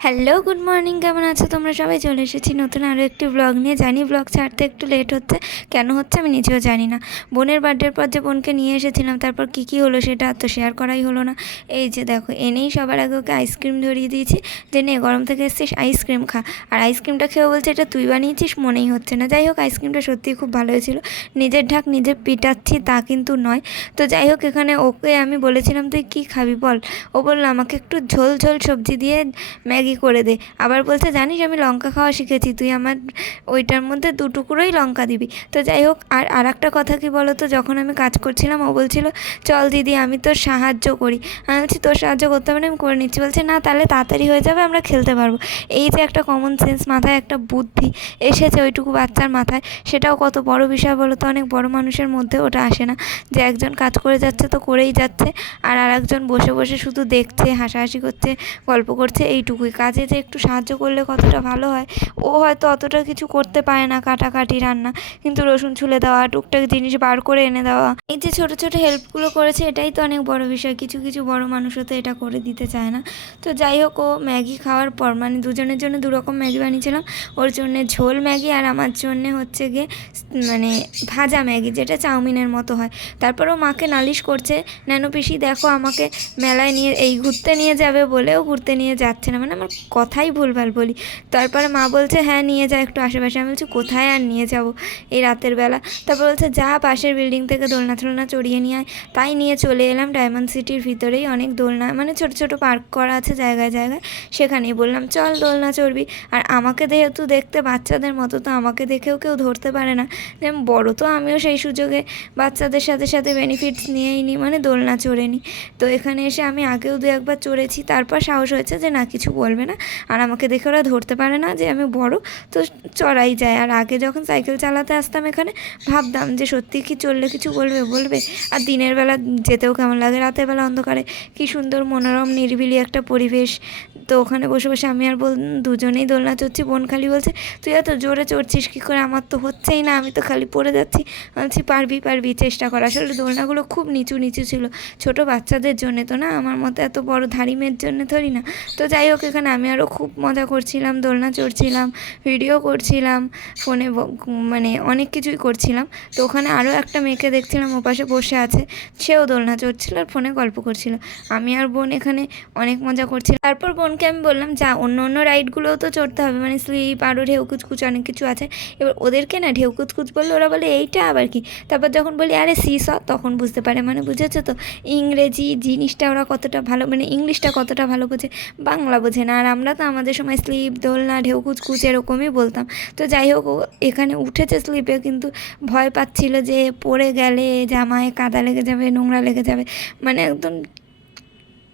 Hello good morning কেমন আছো? তোমরা সবাই চলে এসেছি নতুন আরও একটি ব্লগ নিয়ে। জানি ব্লগ ছাড়তে একটু লেট হচ্ছে। কেন হচ্ছে আমি নিজেও জানি না। বোনের বার্থডের পর যে বোনকে নিয়ে এসেছিলাম, তারপর কী কী হলো সেটা তো শেয়ার করাই হলো না। এই যে দেখো, এনেই সবার আগে ওকে আইসক্রিম ধরিয়ে দিয়েছি। যে নে, গরম থেকে এসছিস আইসক্রিম খা। আর আইসক্রিমটা খেয়েও বলছে, এটা তুই বানিয়েছিস? মনেই হচ্ছে না। যাই হোক আইসক্রিমটা সত্যিই খুব ভালো হয়েছিল। নিজের ঢাক নিজে পিটাচ্ছি, তা কিন্তু নয়। তো যাই হোক, এখানে ওকে আমি বলেছিলাম, তুই কী খাবি বল? ও বলল, আমাকে একটু ঝোল ঝোল সবজি দিয়ে ম্যাগি করে দে? আবার বলছে, জানিস আমি লঙ্কা খাওয়া শিখেছি, তুই আমার ওইটার মধ্যে দু টুকরোই লঙ্কা দিবি। তো যাই হোক, আর আর একটা কথা কি বলো তো যখন আমি কাজ করছিলাম, ও বলছিল, চল দিদি, আমি তোর সাহায্য করি। আমি বলছি, তোর সাহায্য করতে হবে না, আমি করে নিচ্ছি। বলছে, না, তাহলে তাড়াতাড়ি হয়ে যাবে, আমরা খেলতে পারব। এই যে একটা কমন সেন্স মাথায় একটা বুদ্ধি এসেছে ওইটুকু বাচ্চার মাথায়, সেটাও কত বড় বিষয় বলো তো অনেক বড় মানুষের মধ্যে ওটা আসে না। যে একজন কাজ করে যাচ্ছে, তো করেই যাচ্ছে, আর আরেকজন বসে বসে শুধু দেখছে, হাসাহাসি করছে, গল্প করছে, এইটুকুই কাজে যে একটু সাহায্য করলে কতটা ভালো হয়, ও হয়তো অতটা কিছু করতে পারে না কাটাকাটি রান্না। কিন্তু রসুন ছুলে দেওয়া, টুকটাক জিনিস বার করে এনে দেওয়া। এই যে ছোটো ছোটো হেল্পগুলো করেছে, এটাই তো অনেক বড় বিষয়। কিছু কিছু বড় মানুষও তো এটা করে দিতে চায় না। তো যাই হোক, ও ম্যাগি খাওয়ার পর মানে দুজনের জন্য দুরকম ম্যাগি বানিয়েছিলাম। ওর জন্য ঝোল ম্যাগি আর আমার জন্যে হচ্ছে গিয়ে মানে ভাজা ম্যাগি, যেটা চাউমিনের মতো হয়। তারপর ও মাকে নালিশ করছে ন্যানো পিসি দেখো আমাকে মেলায় নিয়ে, এই ঘুরতে নিয়ে যাবে বলেও ঘুরতে নিয়ে যাচ্ছে না। মানে আমার কথাই ভুলভাল বলি। তারপরে মা বলছে হ্যাঁ নিয়ে যা একটু আশেপাশে। আমি বলছি, কোথায়? আর নিয়ে যাব এই রাতের বেলা? তারপর বলছে, যা, পাশের বিল্ডিং থেকে দোলনা টোলনা চড়িয়ে নিয়ে আয়। তাই নিয়ে চলে এলাম ডায়মন্ড সিটির ভিতরেই অনেক দোলনা মানে ছোট ছোট পার্ক করা আছে জায়গায় জায়গায়, সেখানেই বললাম, চল দোলনা চড়বি। আর আমাকে যেহেতু দেখতে বাচ্চাদের মতো, তো আমাকে দেখেও কেউ ধরতে পারে না। যেমন বড় তো আমিও সেই সুযোগে বাচ্চাদের সাথে সাথে বেনিফিটস নিয়েই নিই মানে দোলনা চড়ে নিই তো এখানে এসে আমি আগেও দু একবার চড়েছি, তারপর সাহস হয়েছে যে, না, কিছু বলবে না। আর আমাকে দেখে ওরা ধরতে পারে না যে আমি বড়। তো চড়াই যায়। আর আগে যখন সাইকেল চালাতে আসতাম এখানে, ভাবতাম যে সত্যি কি চললে কিছু বলবে বলবে। আর দিনের বেলা যেতেও কেমন লাগে, রাতের বেলা অন্ধকারে। কি সুন্দর মনোরম, নিরিবিলি একটা পরিবেশ। তো ওখানে বসে বসে আমি আর বল দুজনেই দোলনা চড়ছি, বোন খালি বলছে, তুই এত জোরে চড়ছিস, কী করে? আমার তো হচ্ছেই না, আমি তো খালি পড়ে যাচ্ছি। বলছি, পারবি পারবি, চেষ্টা কর। আসলে দোলনাগুলো খুব নিচু নিচু ছিল। ছোট বাচ্চাদের জন্য তো না, আমার মতো এত বড় ধারিমের জন্য ধরি না। তো যাই হোক, এখানে আমি আরও খুব মজা করছিলাম, দোলনা চড়ছিলাম ভিডিও করছিলাম ফোনে মানে অনেক কিছুই করছিলাম। তো ওখানে আরও একটা মেয়েকে দেখছিলাম, ওপাশে বসে আছে। সেও দোলনা চড়ছিল আর ফোনে গল্প করছিল। আমি আর বোন এখানে অনেক মজা করছিলাম তারপর বোনকে আমি বললাম, যা, অন্য অন্য রাইডগুলোও তো চড়তে হবে মানে স্লিপ আরও ঢেউ কুচকুচ অনেক কিছু আছে। এবার ওদেরকে না ঢেউ কুচকুচ বললে ওরা বলে, এইটা আবার কি? তারপর যখন বলি, আরে সি সিস তখন বুঝতে পারে মানে বুঝেছ তো, ইংরেজি জিনিসটা ওরা কতটা ভালো মানে ইংলিশটা কতটা ভালো বোঝে, বাংলা বোঝে না। আর আমরা তো আমাদের সময় স্লিপ, দোলনা, ঢেউ, কুচকুচ এরকমই বলতাম। তো যাই হোক এখানে উঠেছে স্লিপে, কিন্তু ভয় পাচ্ছিল যে পড়ে গেলে জামায় কাদা লেগে যাবে, নোংরা লেগে যাবে। মানে একদম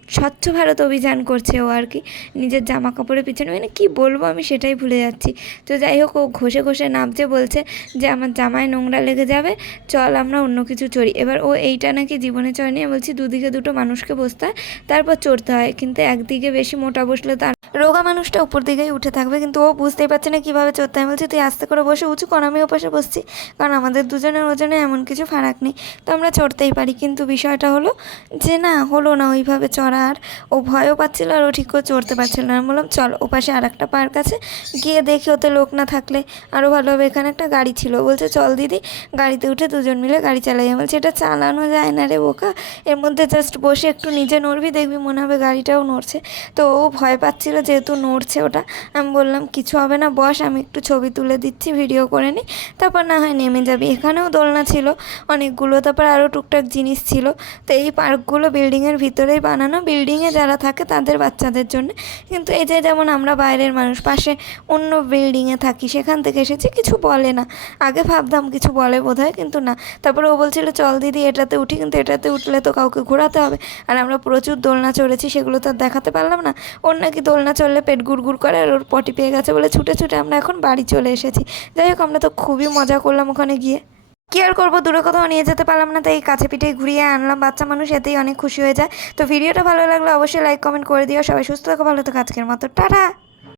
স্বচ্ছ ভারত অভিযান করছে ও আর কি, নিজের জামা কাপড়ের পিছনে। মানে কী বলব আমি সেটাই ভুলে যাচ্ছি। তো যাই হোক, ও ঘষে ঘষে নামছে, বলছে যে আমার জামায় নোংরা লেগে যাবে, চল আমরা অন্য কিছু চড়ি। এবার ও এইটা নাকি জীবনে চড় নিয়ে বলছি দুদিকে দুটো মানুষকে বসতে হয়, তারপর চড়তে হয়। কিন্তু একদিকে বেশি মোটা বসলে তার রোগা মানুষটা উপর দিকেই উঠে থাকবে, কিন্তু ও বুঝতেই পারছে না কীভাবে চড়তে হয় বলছি, তুই আস্তে করে বসে, উঁচু কর আমি ওপাশে বসছি, কারণ আমাদের দুজনের ওজনে এমন কিছু ফারাক নেই। তো আমরা চড়তেই পারি, কিন্তু বিষয়টা হলো যে না, হলো না ওইভাবে চড়ার। ও ভয়ও পাচ্ছিল আর ও ঠিক করে চড়তে পারছিল না। আমি বললাম, চল, ওপাশে আর একটা পার্ক আছে, গিয়ে দেখি ওতে লোক না থাকলে। আরও ভালো হবে এখানে একটা গাড়ি ছিল। বলছে, চল দিদি। গাড়িতে উঠে দুজন মিলে গাড়ি চালাই। আমি বলছি, এটা চালানো যায় না রে বোকা। এর মধ্যে জাস্ট বসে একটু নিজে নড়বি, দেখবি মনে হবে গাড়িটাও নড়ছে। তো ও ভয় পাচ্ছিল যেহেতু নড়ছে ওটা, আমি বললাম, কিছু হবে না, বস, আমি একটু ছবি তুলে দিচ্ছি, ভিডিও করে নিই তারপর না হয় নেমে যাবি। এখানেও দোলনা ছিল, অনেকগুলো, তারপর আরও টুকটাক জিনিস ছিল। তো এই পার্কগুলো বিল্ডিংয়ের ভিতরেই বানানো, বিল্ডিংয়ে যারা থাকে তাদের বাচ্চাদের জন্য। কিন্তু এই যে যেমন আমরা বাইরের মানুষ, পাশে অন্য বিল্ডিংয়ে থাকি, সেখান থেকে এসেছি, কিছু বলে না। আগে ভাবতাম কিছু বলে বোধ হয় কিন্তু না। তারপরে ও বলছিল, চল দিদি, এটাতে উঠি। কিন্তু এটাতে উঠলে তো কাউকে ঘোরাতে হবে। আর আমরা প্রচুর দোলনা চড়েছি, সেগুলো তো আর দেখাতে পারলাম না। ওর নাকি দোলনা চড়লে পেট গুড় করে আর ওর পটি পেয়ে গেছে বলে ছুটে ছুটে আমরা এখন বাড়ি চলে এসেছি। যাই হোক, আমরা তো খুবই মজা করলাম ওখানে গিয়ে। কি আর করব, দূরে কোথাও নিয়ে যেতে পারলাম না, তাই কাছে পিঠে ঘুরিয়ে আনলাম। বাচ্চা মানুষ এতেই অনেক খুশি হয়ে যায়। তো ভিডিওটা ভালো লাগলে অবশ্যই লাইক কমেন্ট করে দিও। সবাই সুস্থ থাকো, ভালো থাকো। আজকের মতো, টাটা!